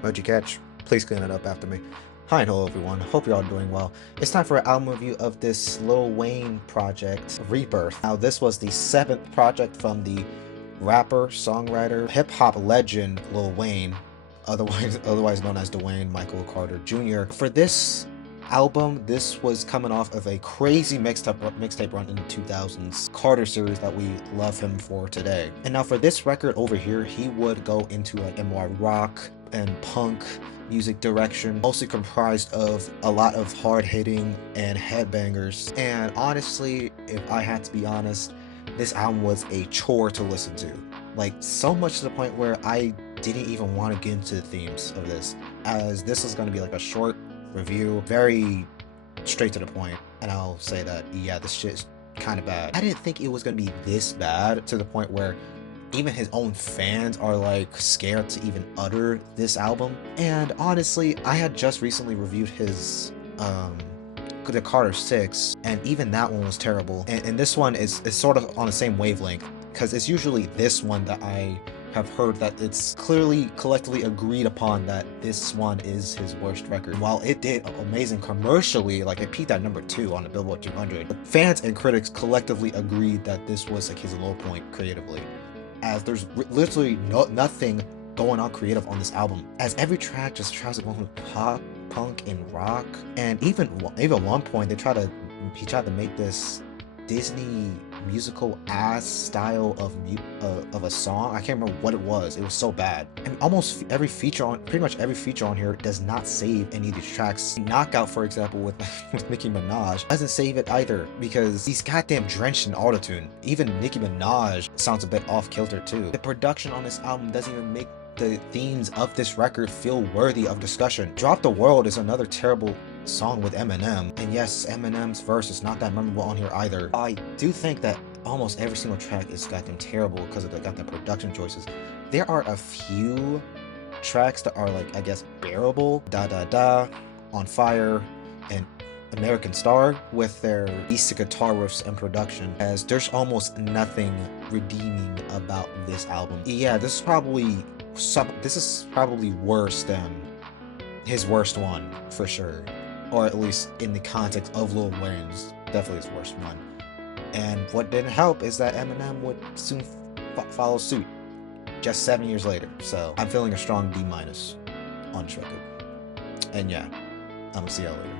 What'd you catch? Please clean it up after me. Hi and hello everyone, hope you're all doing well. It's time for an album review of this Lil Wayne project, Rebirth. Now this was the 7th project from the rapper, songwriter, hip-hop legend Lil Wayne, otherwise known as Dwayne Michael Carter Jr. For this album, this was coming off of a crazy mixtape run in the 2000s Carter series that we love him for today. And now for this record over here, he would go into like a more rock and punk music direction, mostly comprised of a lot of hard-hitting and headbangers. And honestly, if I had to be honest, this album was a chore to listen to. Like, so much to the point where I didn't even want to get into the themes of this, as this is going to be like a short review, very straight to the point. And I'll say that, yeah, this shit is kind of bad. I didn't think it was going to be this bad, to the point where even his own fans are like scared to even utter this album. And honestly, I had just recently reviewed his the Carter 6, and even that one was terrible. And this one is sort of on the same wavelength, because it's usually this one that I have heard that it's clearly collectively agreed upon that this one is his worst record. While it did amazing commercially, like it peaked at #2 on the Billboard 200, fans and critics collectively agreed that this was like his low point creatively, as there's literally nothing going on creative on this album, as every track just tries to go with pop, punk, and rock. And even one point he tried to make this Disney musical ass style of a song. I can't remember what it was. It was so bad. And almost pretty much every feature on here does not save any of these tracks. Knockout, for example, with Nicki Minaj, doesn't save it either, because he's goddamn drenched in autotune. Even Nicki Minaj sounds a bit off kilter too. The production on this album doesn't even make the themes of this record feel worthy of discussion. Drop the World is another terrible song with Eminem, and yes, Eminem's verse is not that memorable on here either. I do think that almost every single track is goddamn terrible because of the goddamn production choices. There are a few tracks that are like, I guess, bearable. Da Da Da, On Fire, and American Star, with their decent guitar riffs and production, as there's almost nothing redeeming about this album. Yeah, this is probably worse than his worst one, for sure. Or at least in the context of Lil Wayne's, definitely his worst one. And what didn't help is that Eminem would soon follow suit, just 7 years later. So I'm feeling a strong D- on this record. And yeah, I'm gonna see y'all later.